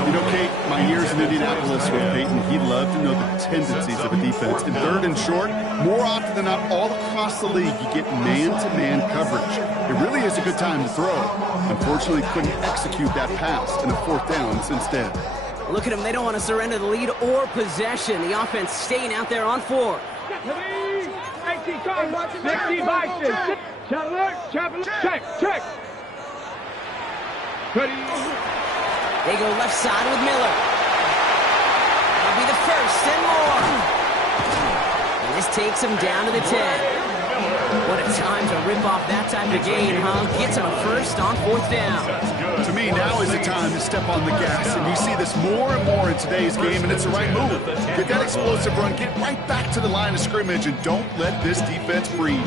You know, Kate, my years in Indianapolis with Peyton, he loved to know the tendencies of a defense. In third and short, more often than not, all across the league, you get man-to-man coverage. It really is a good time to throw. Unfortunately, couldn't execute that pass in a fourth down instead. Look at them. They don't want to surrender the lead or possession. The offense staying out there on 4. 18 cards. 60 Bison. Chapel. Check. Ready. They go left side with Miller. That'll be the first and more. And this takes him down to the 10. What a time to rip off that type of gain, huh? Gets him a first on fourth down. To me, now is the time to step on the gas, and you see this more and more in today's game, and it's the right move. Get that explosive run, get right back to the line of scrimmage, and don't let this defense breathe.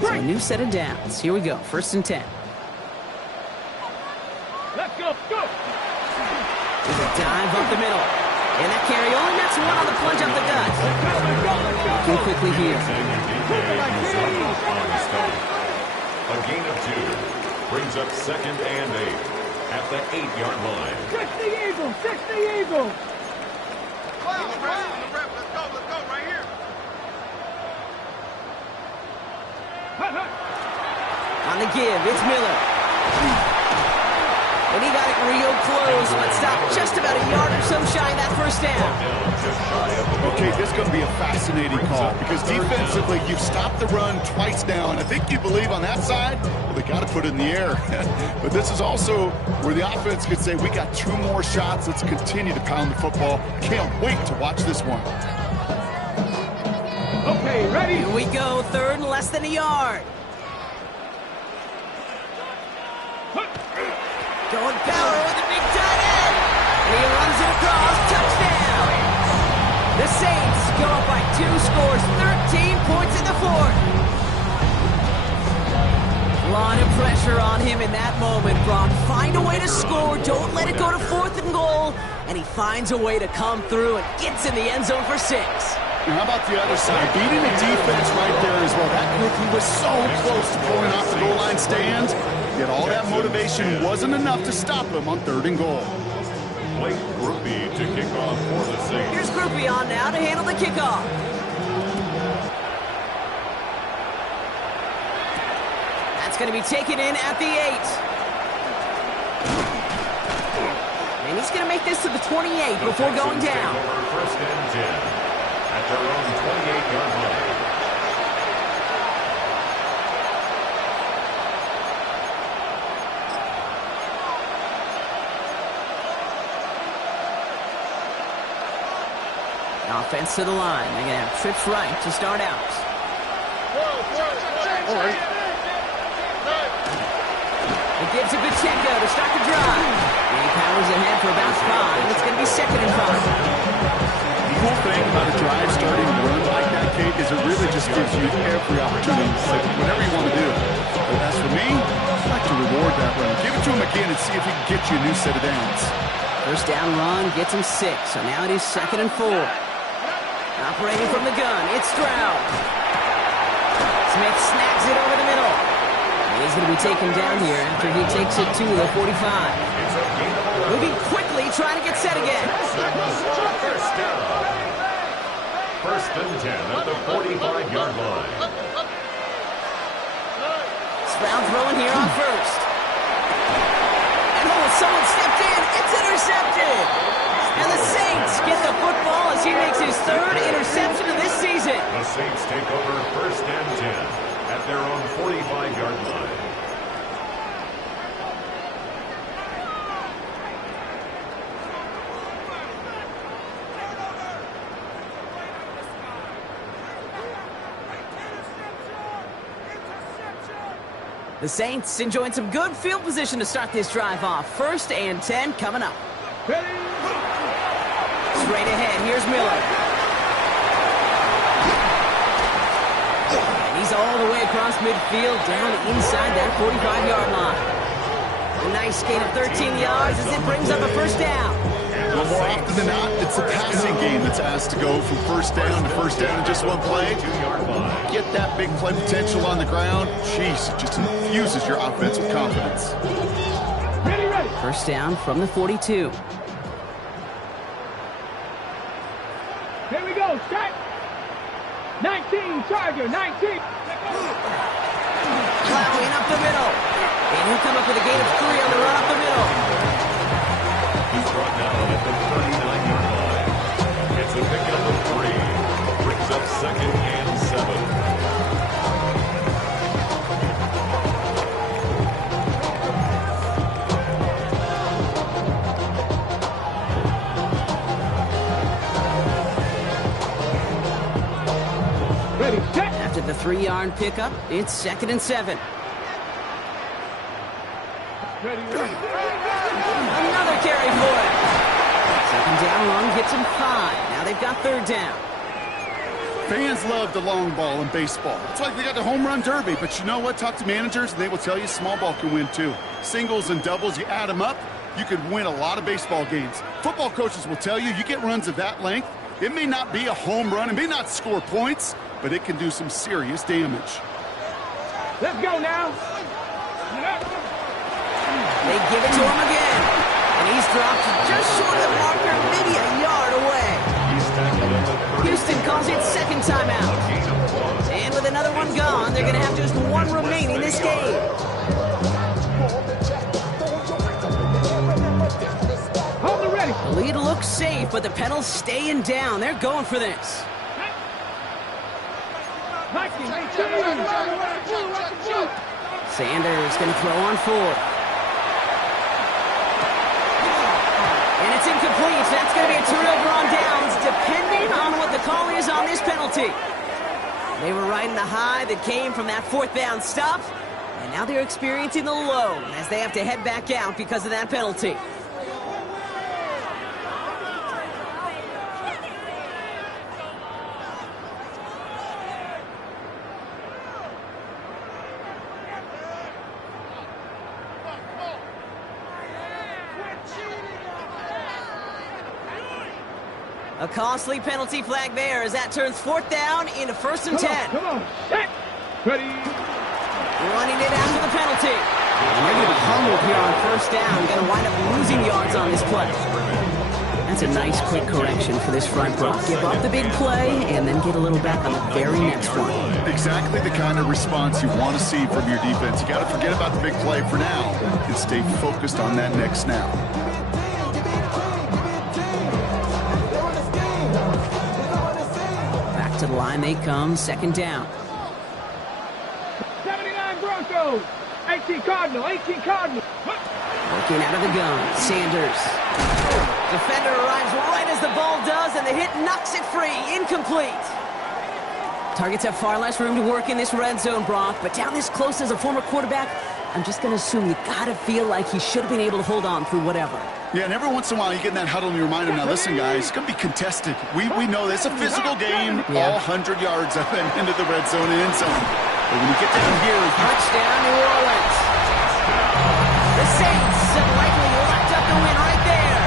So a new set of downs. Here we go. First and 10. Let's go. There's a dive up the middle. And that carry only nets one on the plunge up the gut. Go quickly here. A gain of 2 brings up second and 8 at the 8-yard line. 60 Eagles. 60 Eagles. Let's go right here. On the give, it's Miller. And he got it real close, but stopped just about a yard or so shy of that first down. Okay, this is going to be a fascinating call because defensively, you've stopped the run twice now, and I think you believe on that side, well, they got to put it in the air. But this is also where the offense could say, we got 2 more shots. Let's continue to pound the football. Can't wait to watch this one. Okay, ready. Here we go, third and less than a yard. Going power with the big tight end. And he runs it across, touchdown. The Saints go up by 2 scores, 13 points in the fourth. A lot of pressure on him in that moment, Brock. Find a way to score, don't let it go to 4th and goal. And he finds a way to come through and gets in the end zone for 6. And how about the other side? Beating the defense right there as well. That group who was so close to pulling off the goal line stand, yet all that motivation wasn't enough to stop them on 3rd and goal. Blake Groupie to kick off for the Saints. Here's Groupie on now to handle the kickoff. That's going to be taken in at the 8. And he's going to make this to the 28 before going down. First and 10 at their own 28-yard line. Offense to the line. They're going to have trips right to start out. All right. The gives it Pacheco to start the drive. And he powers ahead for about 5. It's going to be 2nd and 5. The cool thing about a drive starting to run like that, Kate, is it really just gives you every opportunity to say whatever you want to do. But as for me, I like to reward that run. Give it to him again and see if he can get you a new set of downs. First down run gets him 6, so now it is 2nd and 4. Operating from the gun, it's Stroud. Smith snags it over the middle. He's going to be taken down here after he takes it to the 45. Moving quickly, trying to get set again. First down. 1st and 10 at the 45-yard line. Stroud throwing here on 1st. And someone stepped in. It's intercepted. And the Saints get the football as he makes his 3rd interception of this season. The Saints take over 1st and 10 at their own 45-yard line. The Saints enjoying some good field position to start this drive off. 1st and 10 coming up. Ready? Straight ahead, here's Miller. And he's all the way across midfield, down inside that 45-yard line. A nice gain of 13 yards as it brings up a 1st down. Well, more often than not, it's the passing game that's asked to go from 1st down to 1st down in just one play. Get that big play potential on the ground. Jeez, it just infuses your offense with confidence. Ready, ready. 1st down from the 42. Here we go, set. 19, Charger, 19. Plowing up the middle. And he'll come up with a gain of 3 on the run up the middle. He's brought down at the 39-yard line. It's a pickup of 3. Brings up 2nd and 7. Ready, set. After the 3-yard pickup, it's 2nd and 7. Ready, ready. Another carry for him. 2nd down run gets him 5. Now they've got 3rd down. Fans love the long ball in baseball. It's like they got the home run derby, but you know what? Talk to managers, and they will tell you small ball can win too. Singles and doubles, you add them up, you could win a lot of baseball games. Football coaches will tell you get runs of that length. It may not be a home run, it may not score points, but it can do some serious damage. Let's go now. They give it to him again. And he's dropped just short of the marker, maybe a yard away. Houston calls it 2nd timeout. And with another one gone, they're going to have just 1 remaining in this game. Hold it ready. The lead looks safe, but the pedals staying down. They're going for this. 19, 18. Sanders going to throw on 4th. And it's incomplete. That's going to be a turnover on downs, depending on what the call is on this penalty. They were riding the high that came from that 4th down stop, and now they're experiencing the low as they have to head back out because of that penalty. A costly penalty flag there as that turns 4th down into 1st and 10. Come on, set. Ready. Running it after the penalty. And they're getting pummeled here on 1st down. Going to wind up losing yards on this play. That's a nice quick correction for this front row. Give up the big play and then get a little back on the very next one. Exactly the kind of response you want to see from your defense. You got to forget about the big play for now and stay focused on that next snap. To the line they come, 2nd down. 79 Broncos. 18 Cardinal, 18 Cardinal. Working out of the gun, Sanders. Defender arrives right as the ball does, and the hit knocks it free. Incomplete. Targets have far less room to work in this red zone, Brock, but down this close as a former quarterback, I'm just going to assume you got to feel like he should have been able to hold on through whatever. Yeah, and every once in a while you get in that huddle and you remind him, now listen, guys, it's going to be contested. We know this is a physical game, all 100 yards up and into the red zone and end zone. But when you get down here... Touchdown, New Orleans. The Saints have likely locked up the win right there.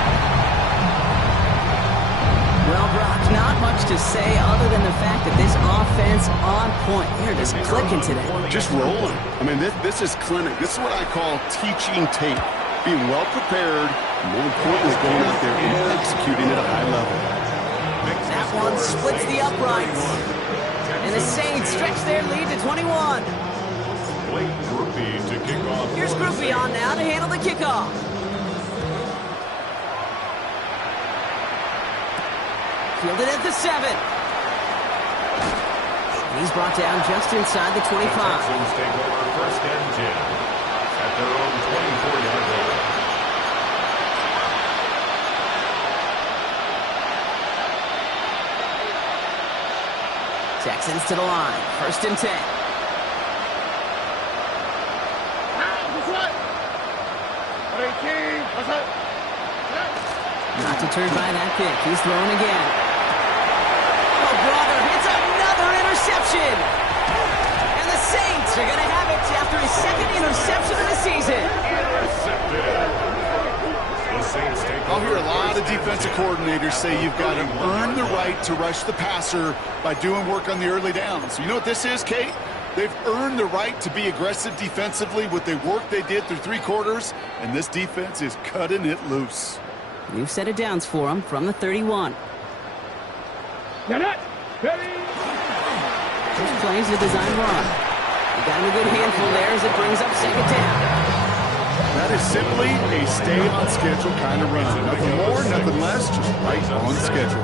Well, Brock, not much to say other than the fact that this offense on point. They're just clicking today. Just rolling. I mean, this is clinic. This is what I call teaching tape. Being well prepared, and more importantly, going out there and executing at a high level. That one splits the uprights. And the Saints stretch their lead to 21. To kick off. Here's Groupie on now to handle the kickoff. Fielded at the 7. He's brought down just inside the 25. The Texans take over first and 10 at their own 24-yard line. Texans to the line. First and 10. Not deterred by that kick. He's throwing again. Oh, brother, it's another interception. And the Saints are going to have it after his second interception of the season. I'll hear a lot of defensive coordinators say you've got to earn the right to rush the passer by doing work on the early downs. You know what this is, Kate? They've earned the right to be aggressive defensively with the work they did through 3 quarters, and this defense is cutting it loose. New set of downs for him from the 31. Ready? First play is a design run. You got him a good handful there as it brings up second down. That is simply a stay-on-schedule kind of run. Nothing more, nothing less, just right on schedule.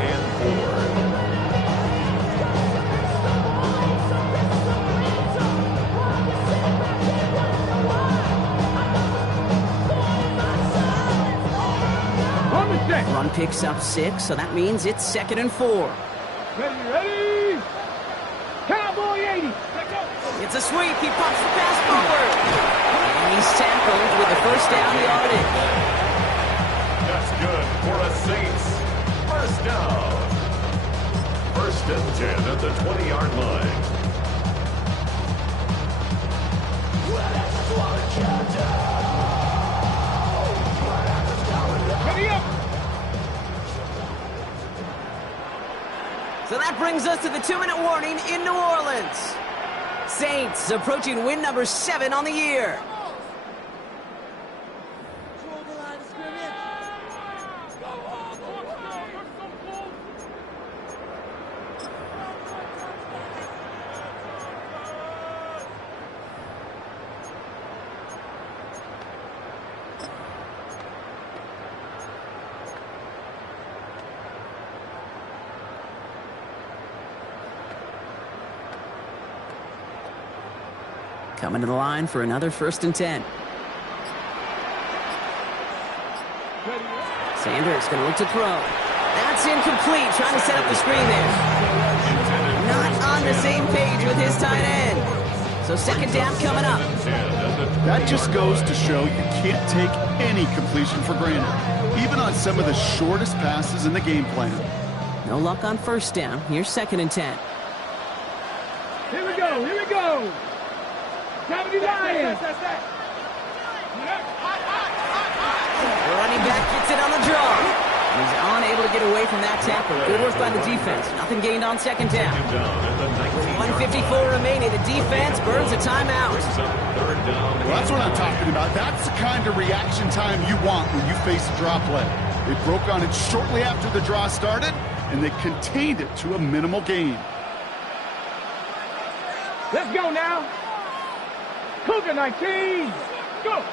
Run picks up 6, so that means it's 2nd and 4. Ready? Cowboy 80. Let's go. It's a sweep. He pops the pass forward. And he's tackled with the first down yardage. That's good for a Saints. First down. First and 10 at the 20-yard line. Ready up. So that brings us to the 2-minute warning in New Orleans. Saints approaching win number 7 on the year. Coming to the line for another 1st and 10. Sanders going to look to throw. That's incomplete. Trying to set up the screen there. Not on the same page with his tight end. So second down coming up. That just goes to show you can't take any completion for granted, even on some of the shortest passes in the game plan. No luck on first down. Here's 2nd and 10. Here we go. The running back gets it on the draw. He's unable to get away from that tackle. Good work by the defense. Nothing gained on second down. With 1:54 remaining, the defense burns a timeout. Well, that's what I'm talking about. That's the kind of reaction time you want when you face a draw play. They broke on it shortly after the draw started, and they contained it to a minimal gain. Let's go now. Cougar 19. Go.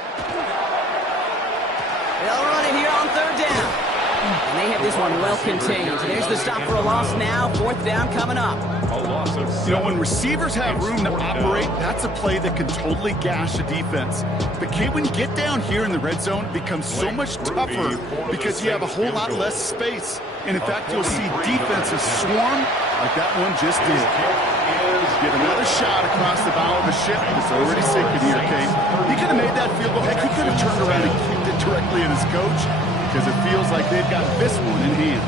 They'll run it here on 3rd down. And they have this one well contained. There's the stop for a loss now. 4th down coming up. You know, when receivers have room to operate, that's a play that can totally gash a defense. But Kate, when you get down here in the red zone, it becomes so much tougher because you have a whole lot less space. And in fact, you'll see defenses swarm like that one just did. is Get another shot across the bow of a ship that's already sinking here, Kate. He could have made that field goal. Heck, he could have turned around and kicked it directly at his coach because it feels like they've got this one in hand.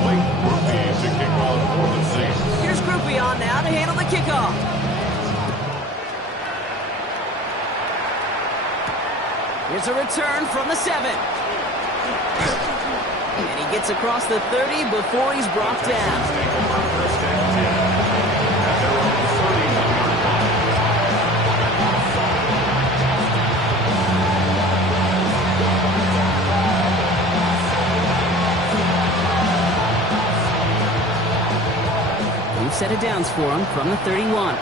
Blake Groupie to kick off for the Saints. Here's Groupie on now to handle the kickoff. Here's a return from the 7. And he gets across the 30 before he's brought down. First and 10 at their own 31-yard line. We've set it downs for him from the 31.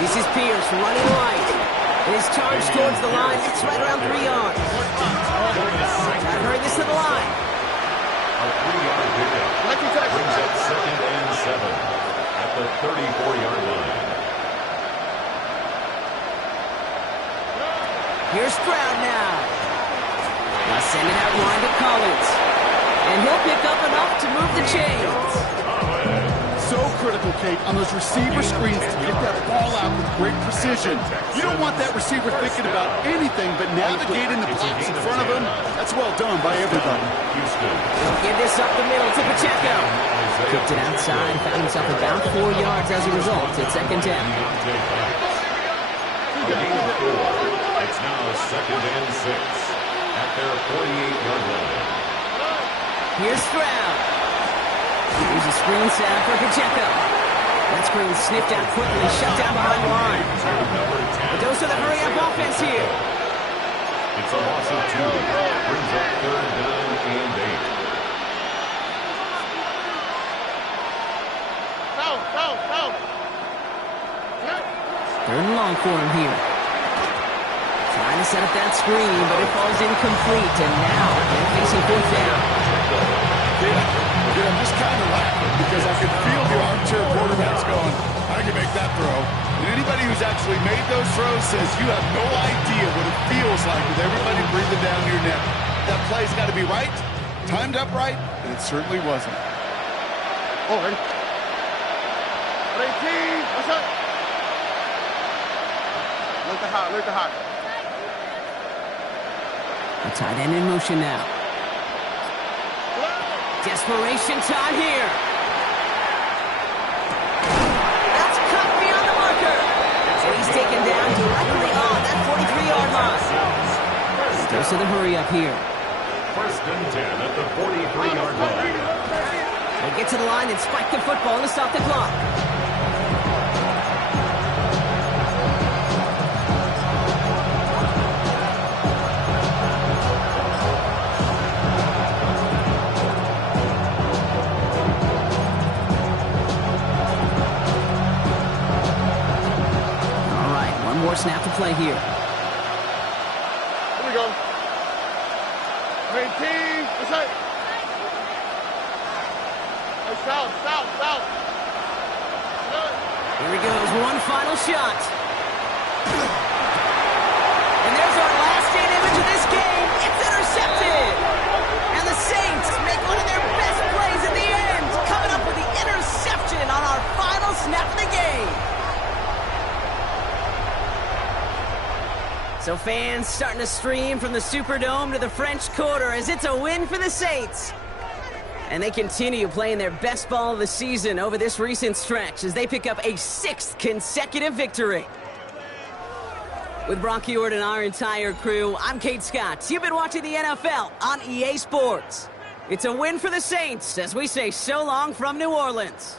This is Pierce running right. And his charge towards the line. It's right around 3 yards. Gotta hurry this to the line. A 3-yard pickup brings up 2nd and 7 at the 34-yard line. Here's Stroud now. Now send it out wide to Collins. And he'll pick up enough to move the chains. So critical, Kate, on those receiver screens to get that ball out with great precision. You don't want that receiver thinking about anything but navigating the blocks in front of him. That's well done by everybody. He'll give this up the middle to Pacheco. Kicked it outside, found himself about 4 yards as a result. It's 2nd down. A gain of 4. It's now 2nd and 6 at their 48-yard line. Here's Stroud. Here's a screen set up for Pacheco. That screen sniffed out quickly, shut down behind the line. But those are the hurry-up offense here. It's a loss of 2. Brings up 3rd down and 8. Third and long for him here. Trying to set up that screen, but it falls incomplete. And now they're facing 4th down. I'm just kind of laughing because I can feel the armchair quarterbacks going, I can make that throw. And anybody who's actually made those throws says you have no idea what it feels like with everybody breathing down your neck. That play's got to be right, timed up right, and it certainly wasn't. Oh, ready? 18, what's up? Look at hot. The tight end in motion now. Desperation time here. That's cut beyond the marker. And he's taken down directly on that 43-yard line. Goes to the hurry up here. 1st and 10 at the 43-yard line. They get to the line and spike the football to stop the clock. More snap to play here. Here we go. 18, what's up? Hey, south. Here he goes, one final shot. And there's our last-in image of this game. It's intercepted. And the Saints make one of their best plays at the end, coming up with the interception on our final snap of the game. So fans starting to stream from the Superdome to the French Quarter as it's a win for the Saints. And they continue playing their best ball of the season over this recent stretch as they pick up a 6th consecutive victory. With Brock Ewart and our entire crew, I'm Kate Scott. You've been watching the NFL on EA Sports. It's a win for the Saints as we say so long from New Orleans.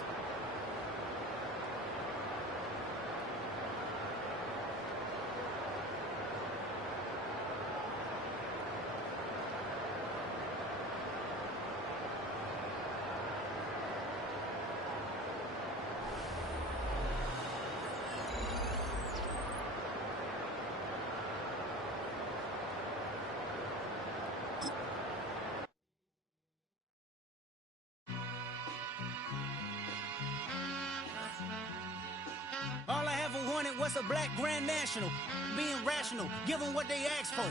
what's a black grand national? Being rational, give them what they ask for.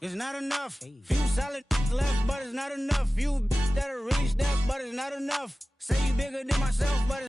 It's not enough. Few solid left, but it's not enough. Few that'll reach that, but it's not enough. Say you bigger than myself, but it's